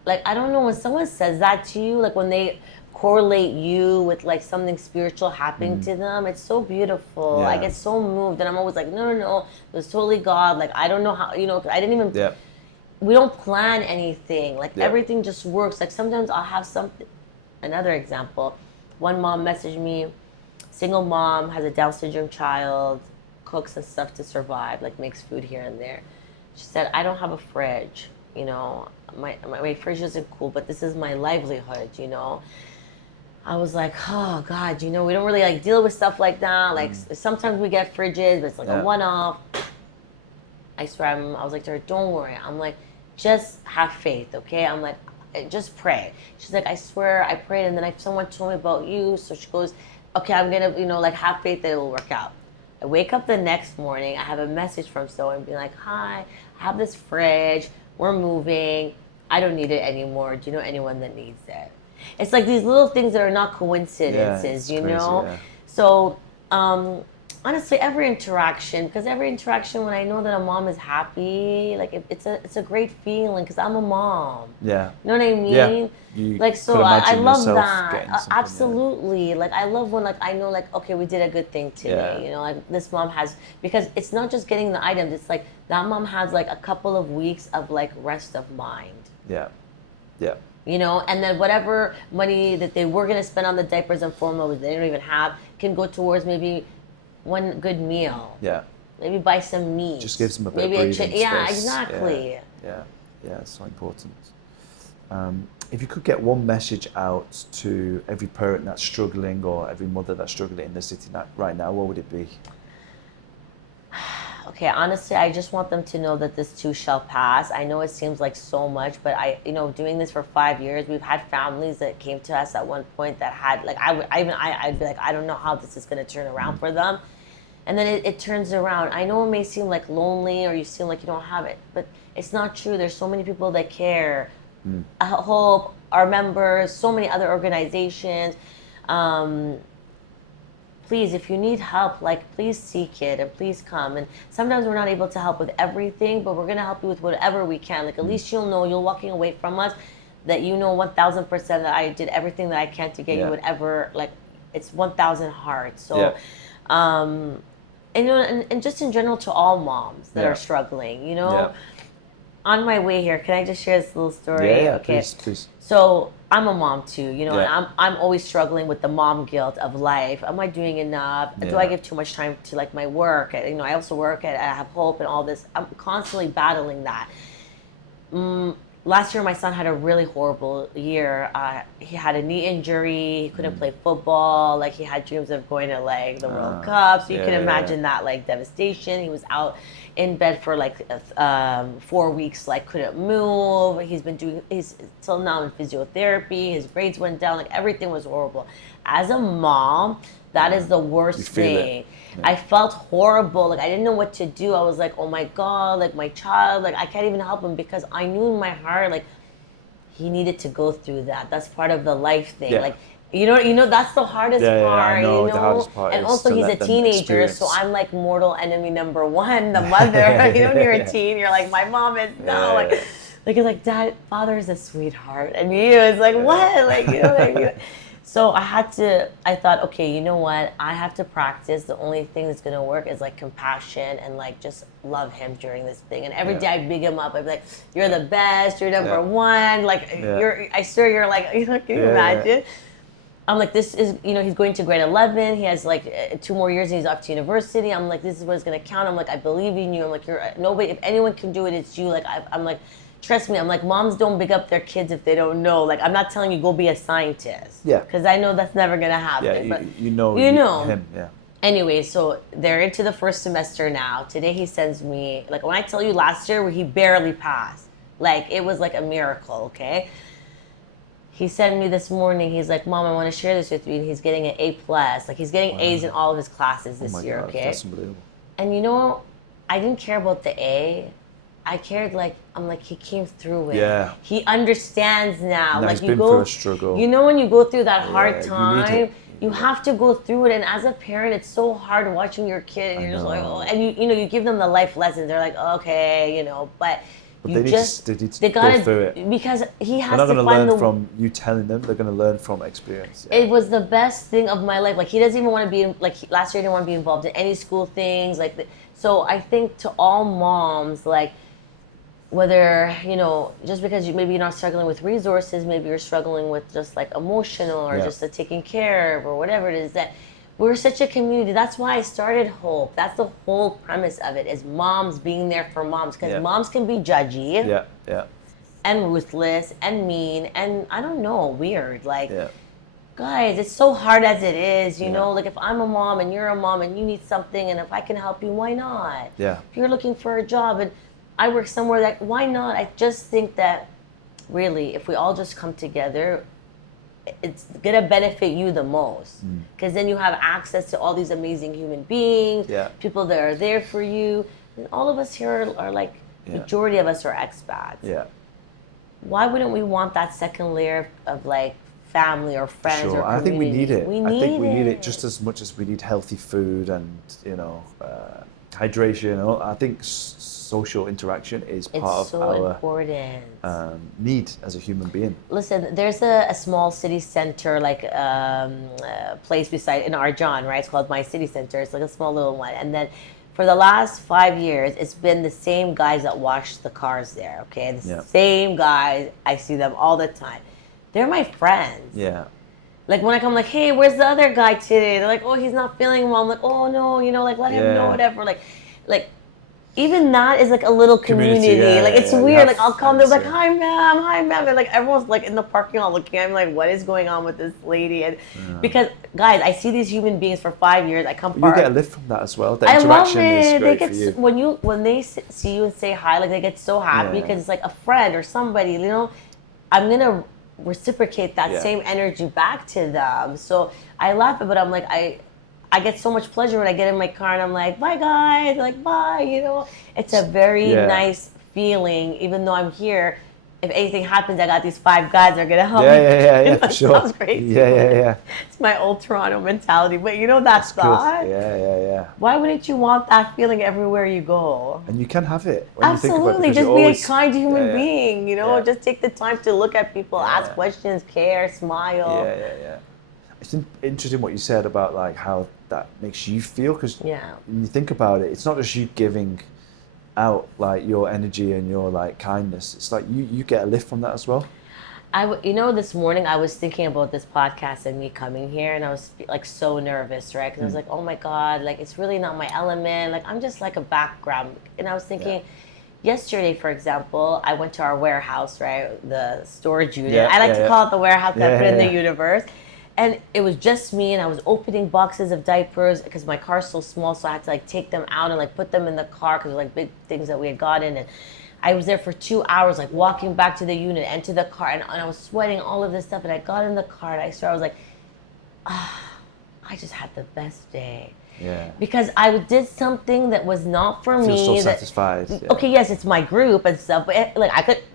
Like, I don't know, when someone says that to you, like when they correlate you with like something spiritual happening to them, it's so beautiful. I get so moved and I'm always like, no, it was totally God. Like, I don't know how, I didn't even, we don't plan anything. Like everything just works. Like sometimes I'll have something. Another example, one mom messaged me, single mom, has a Down syndrome child, cooks and stuff to survive, like makes food here and there. She said, I don't have a fridge, my fridge isn't cool, but this is my livelihood, I was like, oh God, we don't really like deal with stuff like that. Like sometimes we get fridges, but it's like a one-off. I swear, I was like to her, don't worry. I'm like, just have faith, okay? I'm like, just pray. She's like, I swear I prayed, and then someone told me about you. So she goes, okay, I'm gonna, like have faith that it will work out. I wake up the next morning, I have a message from someone being like, hi, I have this fridge, we're moving, I don't need it anymore. Do you know anyone that needs it? It's like these little things that are not coincidences, you know? Yeah. So, honestly, every interaction, when I know that a mom is happy, like it's a great feeling because I'm a mom. Yeah. You know what I mean? Yeah. You So could I imagine love yourself that. getting something, Absolutely. Like I love when I know okay, we did a good thing today. Yeah. You know, like this mom has, because it's not just getting the items, it's like that mom has like a couple of weeks of like rest of mind. Yeah. Yeah. You know, and then whatever money that they were gonna spend on the diapers and formula, which they don't even have, can go towards maybe one good meal. Yeah. Maybe buy some meat. Just gives them a bit of breathing space. Yeah, exactly. Yeah, it's so important. If you could get one message out to every parent that's struggling or every mother that's struggling in the city right now, what would it be? Okay, honestly, I just want them to know that this too shall pass. I know it seems like so much, but doing this for 5 years, we've had families that came to us at one point that had, like, I'd be like, I don't know how this is going to turn around for them. And then it turns around. I know it may seem like lonely or you seem like you don't have it, but it's not true. There's so many people that care. Hope, our members, so many other organizations. Please, if you need help, please seek it and please come. And sometimes we're not able to help with everything, but we're going to help you with whatever we can. At least you'll know, you're walking away from us, that 1,000% that I did everything that I can to get you whatever, it's 1,000 hearts. So, and just in general to all moms that are struggling, On my way here, can I just share this little story? Yeah, okay. Please. So I'm a mom too, and I'm always struggling with the mom guilt of life. Am I doing enough? Do I give too much time to my work? I also work I have Hope and all this. I'm constantly battling that. Last year, my son had a really horrible year. He had a knee injury. He couldn't play football. He had dreams of going to the World Cup. So you can imagine that devastation. He was out in bed for 4 weeks, couldn't move. He's till now in physiotherapy. His grades went down. Everything was horrible. As a mom, that is the worst thing. Yeah. I felt horrible. I didn't know what to do. I was like, oh my God, my child, I can't even help him, because I knew in my heart, he needed to go through that. That's part of the life thing. Yeah. That's the hardest part, I know, the hardest part and is also to he's a let them teenager, experience. so I'm mortal enemy number one, the mother. When you're a teen, you're like, my mom is he's like, Dad, father is a sweetheart, and it's what? What I mean? So I thought, okay, you know what? I have to practice. The only thing that's going to work is compassion and just love him during this thing. And every day I big him up. I'd be like, you're the best. You're number one. I swear you're can you imagine? I'm like, this is, he's going to grade 11. He has 2 more years and he's off to university. I'm like, this is what it's going to count. I'm like, I believe in you. I'm like, you're nobody. If anyone can do it, it's you. I'm like, trust me, I'm like, moms don't big up their kids if they don't know. I'm not telling you go be a scientist. Yeah. Because I know that's never going to happen. Yeah, but you know him, yeah. Anyway, so they're into the first semester now. Today he sends me, when I tell you last year where he barely passed, it was a miracle, okay? He sent me this morning, he's like, Mom, I want to share this with you. And he's getting an A+. He's getting A's in all of his classes this year, okay? That's unbelievable. And I didn't care about the A. I cared, he came through it. Yeah. He understands now. He's been through a struggle. When you go through that hard time, you have to go through it. And as a parent, it's so hard watching your kid, and you're just oh, and you give them the life lessons. They're like, okay, but they need to go through it. Because he has They're not to going to find learn from you telling them. They're going to learn from experience. Yeah. It was the best thing of my life. He doesn't even want to be in, last year he didn't want to be involved in any school things. So I think to all moms, whether, just because maybe you're not struggling with resources, maybe you're struggling with just emotional or just the taking care of or whatever it is, that we're such a community. That's why I started Hope. That's the whole premise of it, is moms being there for moms, because moms can be judgy and ruthless and mean and I don't know, weird. Guys, it's so hard as it is, you know, if I'm a mom and you're a mom and you need something, and if I can help you, why not? Yeah. If you're looking for a job and I work somewhere, why not? I just think that really, if we all just come together, it's gonna benefit you the most, because then you have access to all these amazing human beings, people that are there for you, and all of us here are like, majority of us are expats. Yeah. Why wouldn't we want that second layer of like family or friends or community? I think we need it. I think we need it just as much as we need healthy food and, you know, hydration. I think social interaction is part of our important need as a human being. Listen, there's a small city center, like place beside in Arjan, right? It's called My City Center. It's like a small little one. And then for the last 5 years, it's been the same guys that wash the cars there, okay? The same guys. I see them all the time. They're my friends. Yeah. Like when I come, I'm like, hey, where's the other guy today? They're like, oh, he's not feeling well. I'm like, oh no, you know, like let him know, whatever. Like even that is like a little community. Like it's weird. Like I'll come, they're like, hi ma'am. They're like, everyone's like in the parking lot looking at me like, what is going on with this lady? And because guys, I see these human beings for 5 years. I come. You get a lift from that as well. The interaction is great for you. When they see you and say hi, like they get so happy because it's like a friend or somebody. You know, I'm gonna reciprocate that same energy back to them. So I laugh, but I'm like I get so much pleasure when I get in my car and I'm like, bye guys, like bye, you know. It's a very nice feeling, even though I'm here. If anything happens, I got these 5 guys that are gonna help me. Yeah, for sure. Sounds crazy. Yeah. It's my old Toronto mentality, but you know that thought. Yeah. Why wouldn't you want that feeling everywhere you go? And you can have it. When Absolutely, you think about just be a kind human being. You know, just take the time to look at people, ask questions, care, smile. Yeah. It's interesting what you said about like how that makes you feel, because when you think about it, it's not just you giving out like your energy and your like kindness. It's like you get a lift from that as well. You know, this morning I was thinking about this podcast and me coming here, and I was like so nervous, right? Because I was like, oh my God, like it's really not my element. Like I'm just like a background. And I was thinking, yesterday, for example, I went to our warehouse, right? The storage unit. I like to call it the warehouse that I put in the universe. And it was just me, and I was opening boxes of diapers because my car's so small, so I had to like take them out and like put them in the car because they're like big things that we had gotten. And I was there for 2 hours, like walking back to the unit and to the car, and I was sweating all of this stuff. And I got in the car, and I was like, I just had the best day. Yeah. Because I did something that was not for me. Feel so satisfied. Okay, yes, it's my group and stuff, but like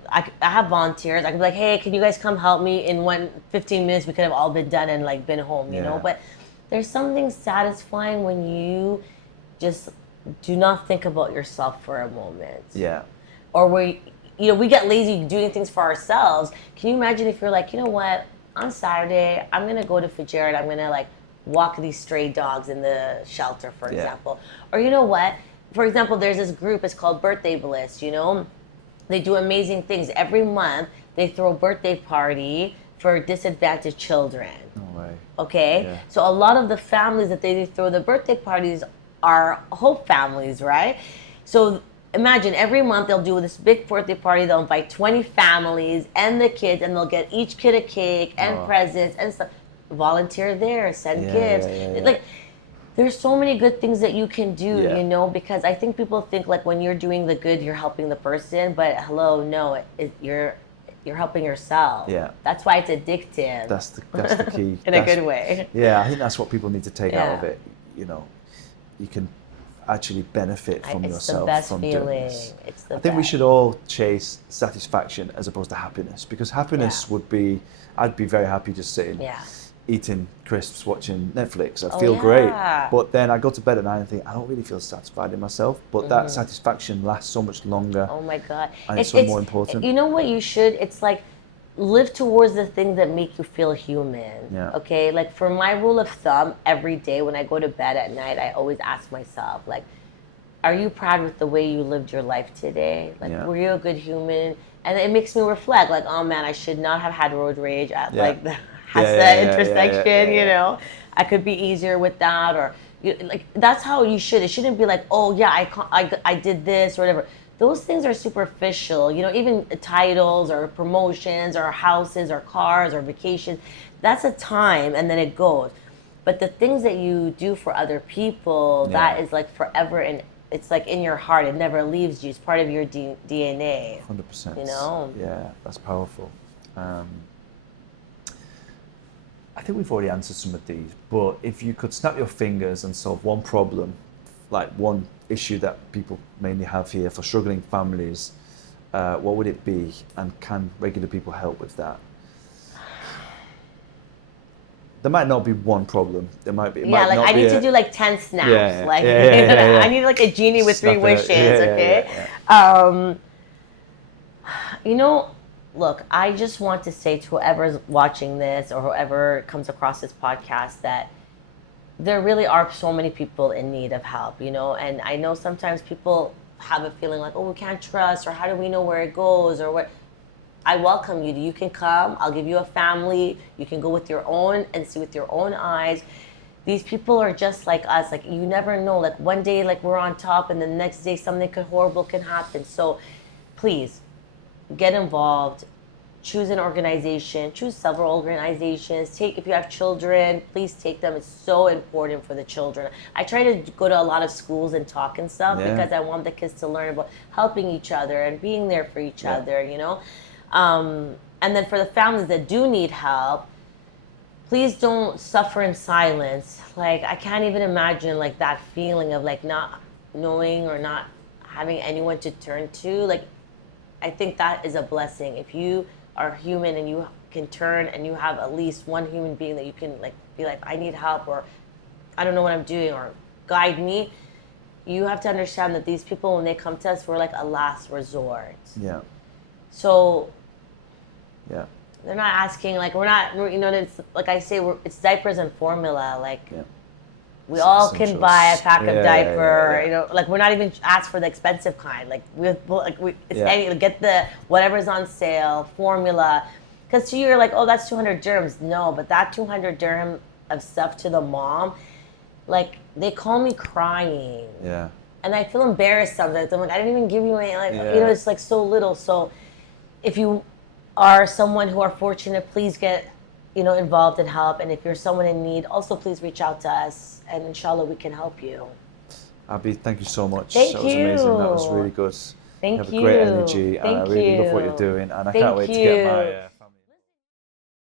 I have volunteers. I could be like, hey, can you guys come help me in 15 minutes? We could have all been done and like been home, you know. But there's something satisfying when you just do not think about yourself for a moment. Yeah. Or we get lazy doing things for ourselves. Can you imagine if you're like, you know what, on Saturday I'm gonna go to Fujairah, I'm gonna like walk these stray dogs in the shelter, for example. Or you know what? For example, there's this group, it's called Birthday Bliss, you know? They do amazing things. Every month, they throw a birthday party for disadvantaged children. No way. Okay? Yeah. So a lot of the families that they throw the birthday parties are Hope families, right? So imagine every month they'll do this big birthday party. They'll invite 20 families and the kids, and they'll get each kid a cake and presents and stuff. Volunteer there, send gifts. Like, there's so many good things that you can do, you know, because I think people think like when you're doing the good, you're helping the person, but you're helping yourself. Yeah. That's why it's addictive. That's the key. In a good way. Yeah, I think that's what people need to take out of it. You know, you can actually benefit from yourself from doing this. It's the best. I think we should all chase satisfaction as opposed to happiness, because happiness would be, I'd be very happy just sitting. Eating crisps, watching Netflix. I feel great. But then I go to bed at night and think, I don't really feel satisfied in myself. But that satisfaction lasts so much longer. Oh my God. And it's so more important. You know what you should? It's like, live towards the things that make you feel human. Okay? Like for my rule of thumb, every day when I go to bed at night, I always ask myself, like, are you proud with the way you lived your life today? Like, were you a good human? And it makes me reflect, like, oh man, I should not have had road rage at like the intersection, you know, I could be easier with that, or like that's how you should. It shouldn't be like, oh yeah, I did this or whatever. Those things are superficial, you know. Even titles or promotions or houses or cars or vacations, that's a time and then it goes. But the things that you do for other people, that is like forever and it's like in your heart. It never leaves you. It's part of your DNA. 100%. You know? Yeah, that's powerful. I think we've already answered some of these, but if you could snap your fingers and solve one problem, like one issue that people mainly have here for struggling families, what would it be? And can regular people help with that? There might not be one problem. There might be. Yeah, like I need to do like 10 snaps. I need like a genie with 3 wishes. Okay. You know, look, I just want to say to whoever's watching this or whoever comes across this podcast that there really are so many people in need of help, you know, and I know sometimes people have a feeling like, oh, we can't trust, or how do we know where it goes, or what. I welcome you. You can come. I'll give you a family. You can go with your own and see with your own eyes. These people are just like us. Like, you never know. Like, one day, like, we're on top, and the next day something horrible can happen. So please get involved. Choose an organization. Choose several organizations. If you have children, please take them. It's so important for the children. I try to go to a lot of schools and talk and stuff because I want the kids to learn about helping each other and being there for each other, you know? And then for the families that do need help, please don't suffer in silence. Like, I can't even imagine like that feeling of like not knowing or not having anyone to turn to. Like, I think that is a blessing. If you are human and you can turn and you have at least one human being that you can like be like, I need help, or I don't know what I'm doing, or guide me. You have to understand that these people, when they come to us, we're like a last resort. Yeah. So they're not asking, like, we're not, you know, it's like I say, it's diapers and formula. Like, we all can buy a pack of diaper, you know, like, we're not even asked for the expensive kind. Like, get the whatever's on sale, formula. Because to you, you're like, oh, that's 200 dirhams. No, but that 200 dirham of stuff to the mom, like, they call me crying. Yeah. And I feel embarrassed sometimes. I'm like, I didn't even give you any, like, you know, it's like so little. So if you are someone who are fortunate, please get, you know, involved and help. And if you're someone in need, also please reach out to us, and inshallah we can help you. Abbie, thank you so much. Thank that was amazing. That was really good. Thank you have a great energy, and I really love what you're doing. And I can't wait to get my